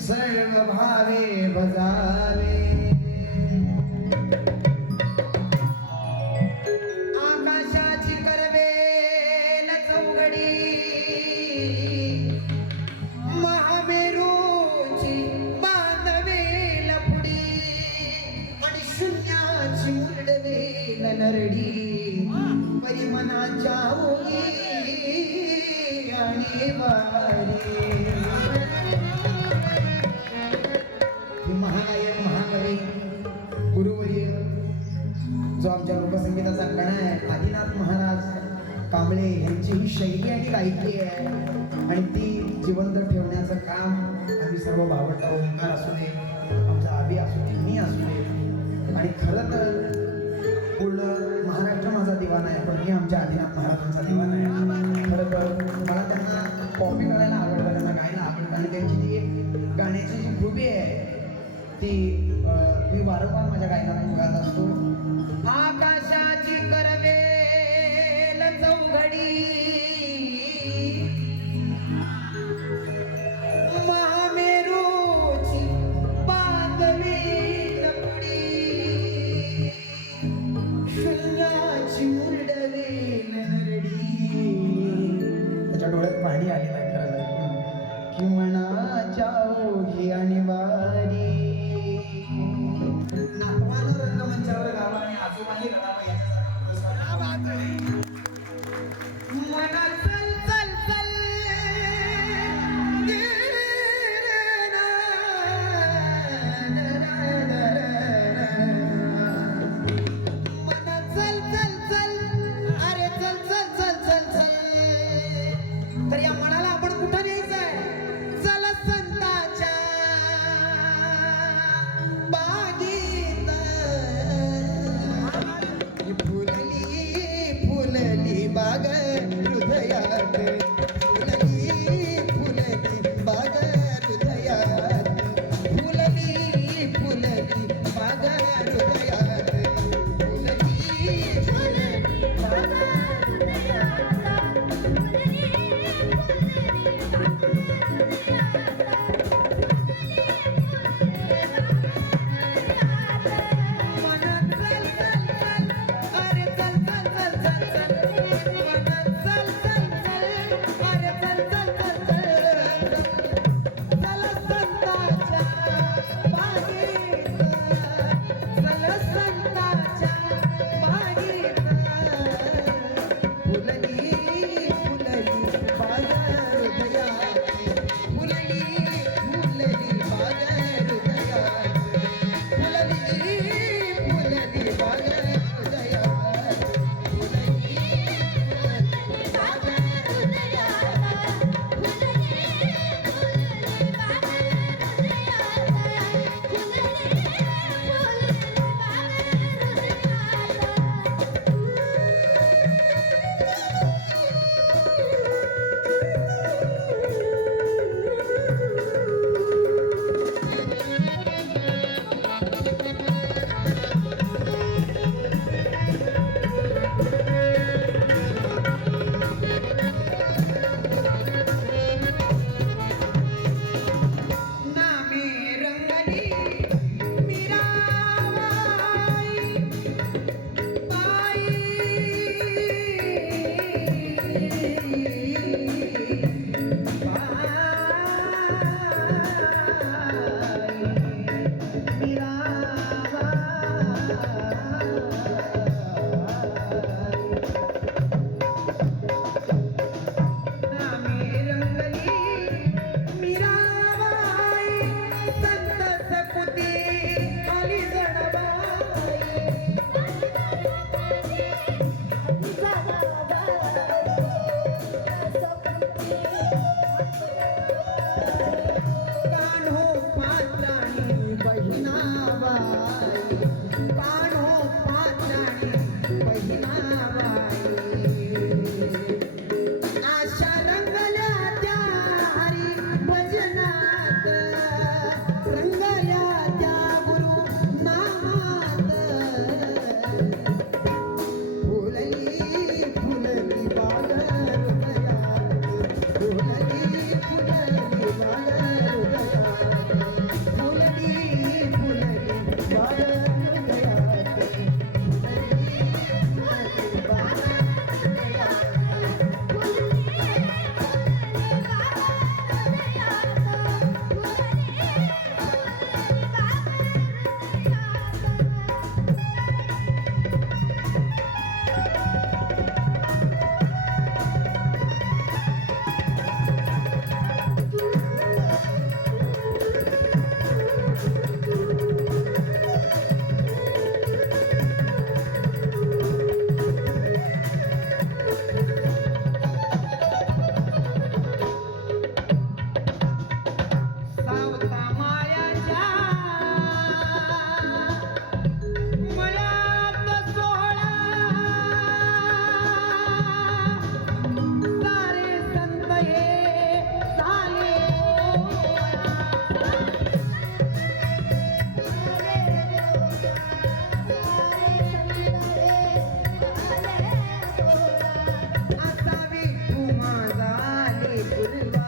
सर्व भावे बजावे आकाशाची करवेल चौघडी महामेरूची बांधवेल पुडी आणि शून्याची मुरडवेल नरडी परिमनाच्या ओगी आणि वारी महानायक महाकवी गुरुवर्य जो आमच्या लोकसंगीताचा कणा आहे आदिनाथ महाराज कांबळे यांची ही शैली आणि गायकी आहे आणि ती जिवंत ठेवण्याचं काम आम्ही सर्व भावटा ओंकार असू दे आमचा आबी असू दे मी असू दे आणि खरं तर पूर्ण महाराष्ट्र माझा दिवाना आहे पण मी आमच्या आदिनाथ महाराजांचा दिवाना आहे खरं तर मला त्यांना कॉपी करायला आवडतं त्यांना गायला आवडतं आणि त्यांची जी गाण्याची जी खूबी आहे ती मी वारंवार माझ्या गायनात गात असतो आकाशाची करवेल चौघडी महामेरूची बांधवेल पुडी शून्याची मुरडवेल नरडी त्याच्या डोळ्यात पाणी आलेलं आहे खरं की मनाच्या ओघी आणि वारी नागवानं रंगमंचावर गावा आणि आजोबांनी रडावा याच्यासाठी मना चल चल चल दुर्गा